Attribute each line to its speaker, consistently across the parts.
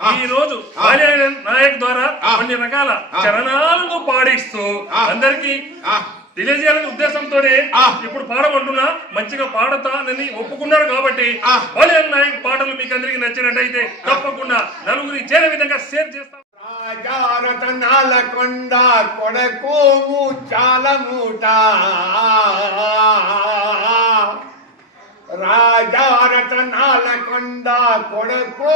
Speaker 1: ఈ రోజు నాయక్ ద్వారా కొన్ని రకాల చరణాలను పాడిస్తూ అందరికి తెలియజేయాలనే ఉద్దేశంతోనే. ఇప్పుడు పాడమంటున్నా మంచిగా పాడతానని ఒప్పుకున్నారు కాబట్టి
Speaker 2: ఆ.
Speaker 1: బాల్య నాయక్ పాటలు మీకు అందరికి నచ్చినట్టయితే తప్పకుండా నలుగురి చేరే విధంగా షేర్ చేస్తాం.
Speaker 2: రాజారతనాల కొండ కొడకు చాలా మూట రాజారతనాల కొండ కొడకు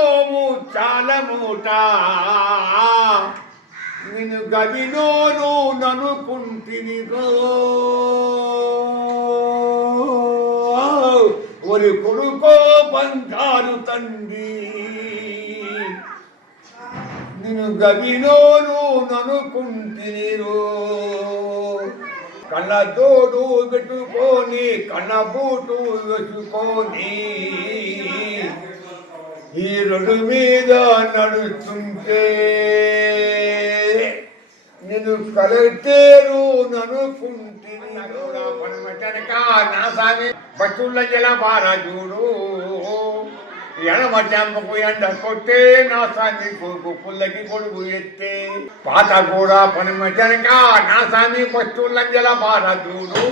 Speaker 2: చాలా మూట నేను ననుకుంటిని ఒరి కొడుకో బంగారు తండ్రి. నిన్ను గదిలోను ననుకుంటినిరు. కళ్ళ తోడు పెట్టుకొని కళ్ళ బూటు వేసుకొని. ఈ రెండు మీద నడుస్తుంటే నేను కలెక్టేరు ననుకుంటిని. పశువుల పనమటనక నా సామి జల బారాజుడు ఎడమ చెంపకు ఎండ కొట్టే నా సామి కొడుకు పుల్లకి కొడుకు ఎత్తే. పాత కూడా పనమటనక నా సామి బతుళ్ళ జల బారాజుడు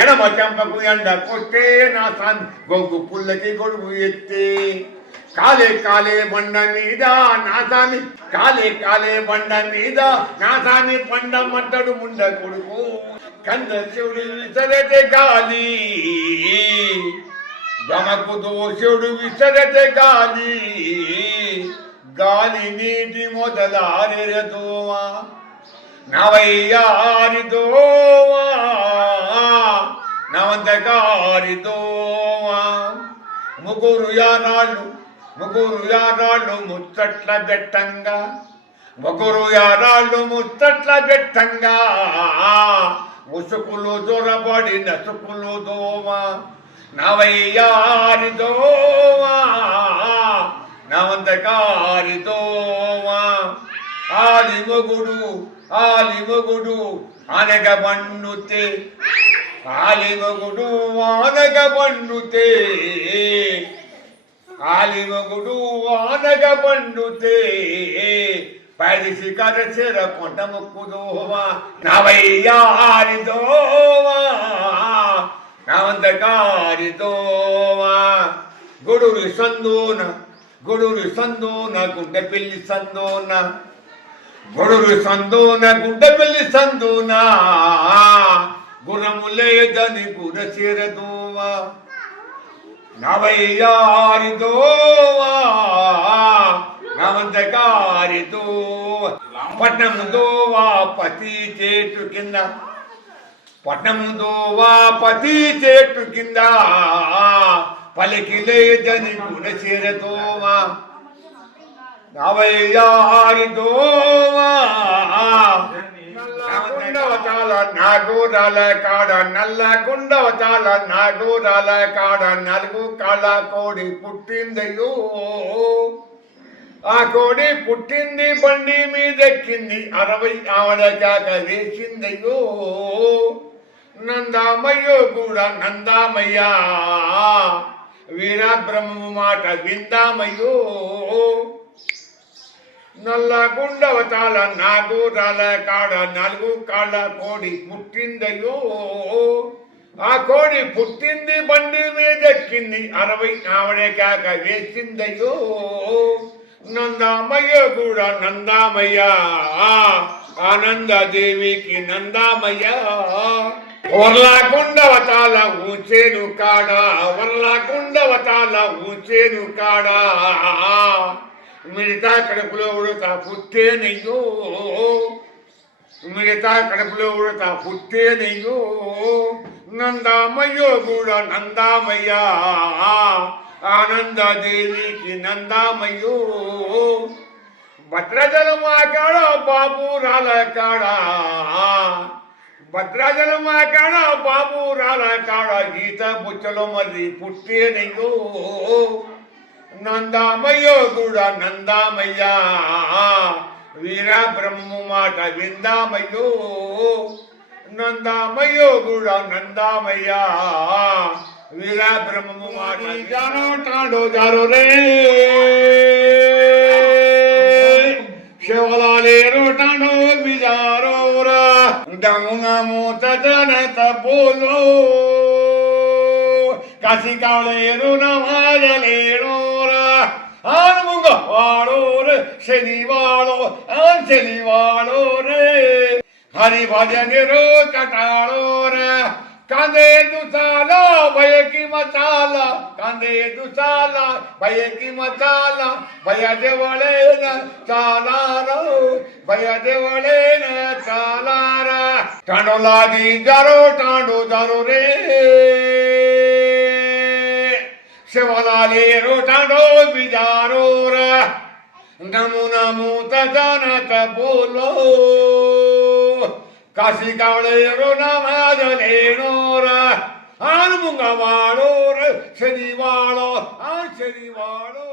Speaker 2: ఎడమ చెంపకు ఎండ కొట్టే నా సామి గొగ్గు పుల్లకి కొడుకు ఎత్తే. కాలే కాలే బండ మీద నా సామి కాలే కాలే బండ మీద నా సామి పండ మట్టడు ముండ కొడుకు కంద శివుడు విసరతే గాలి గమకు దోషుడు విసరతే గాలి గాలి నీటి మొదలారెరదోవా నవయ్యారి దోవా నవంతకారి దోవా ముగ్గురు యానాళ్ళు ముగ్గురు యారాళ్ళు ముచ్చట్ల బెట్టంగా. ముగ్గురు యారాళ్ళు ముచ్చట్ల బెట్టంగా. ఉసుకులు దొరబడి నసుకులు దోమా. నవయ్యారి దోమా. నవంతకారి దోమా. ఆలి మొగుడు ఆలి మొగుడు అనగ బండుతే ఆలి మొగుడు అనగ బండుతే ఆలిమగుడు వానగ పండుతే పరిసి కరచెర కొంట ముక్కుదోవా. నవయ్యారిదోవా నవంతకారిదోవా నవంతకారి దోవా. గుడురు సందోన గుడురు సందోన గుండ పెళ్ళి సందోన. గుడురు సందోన గుండ పెళ్ళి సందోన గురములేదని గుర చేరదోవా నవయ్యారిదోవా నవంతకారిదో పట్నము దోవా పతి చేటు కింద పట్నము దోవా పతి చేటు కింద పలికి లేదని గుణశీరదోవా నవయ్యారిదోవా గుండవతాల నాగోరాల కాడ నల్ల గుండవతాల నాగోరాల కాడ నలుగు కాళ్ళ కోడి పుట్టిందయ్యో ఆ కోడి పుట్టింది బండి మీదెక్కింది అరవై ఆవిడ కాక వేసిందయ్యో నందామయ్యో కూడా నందామయ్యా! వీరబ్రహ్మ మాట విందామయ్యో! నల్ల గుండవతాల నాగూరాల కాడ నాలుగు కాళ్ళ కోడి పుట్టిందయ్యో. ఆ కోడి పుట్టింది బండి మీద ఎక్కింది అరవై ఆవిడే కాక వేసిందయ్యో. నందామయ్య కూడా నందామయ్య. ఆనందదేవికి నందామయ్య. వర్లా గుండవతాల ఊచేను కాడా వర్లా గుండవతాల ఊచేను కాడా. మిగతా కడుపులో ఉడతా పుట్టేనయ్యో మిగతా కడుపులో ఉడతా పుట్టేనయ్యో నందామయ్యో కూడా నందామయ్యా. ఆనందదేవికి నందామయ్యో. భద్రాచలం కాడ బాబు రాల కాడ భద్రాచలం కాడ బాబు రాలకాడ. గీత బుచ్చలో మరి పుట్టేనయ్యో నందామయ్యో కూడా నందామయ్యా వీరా బ్రహ్మమాట విందామయ్యో నందామయ్యో కూడా నందామయ్యా వీరా బ్రహ్మమాట జానో టాడో జారో రే శివలాలేరు టాడో బిజారో రా గంగమో తన తపోలో కాశీ కావలేరు నవాజలేరు शनिवाळो आन शनिवाळो रे हरी भजन रो कटाळोर कांदे दुसाला भयकी मसाला कांदे दुसाला भयकी मसाला भया देवळे न चाला रो भया देवळे न चाला रा टांडो लागी जारो टांडो जारो रे कालेरो दण्डो विदारोर नमो नमो तदनत बोलो काशी कावळेरो नमाजनेरोर आन मुंगवाळोर शनिवाळो आन शनिवाळो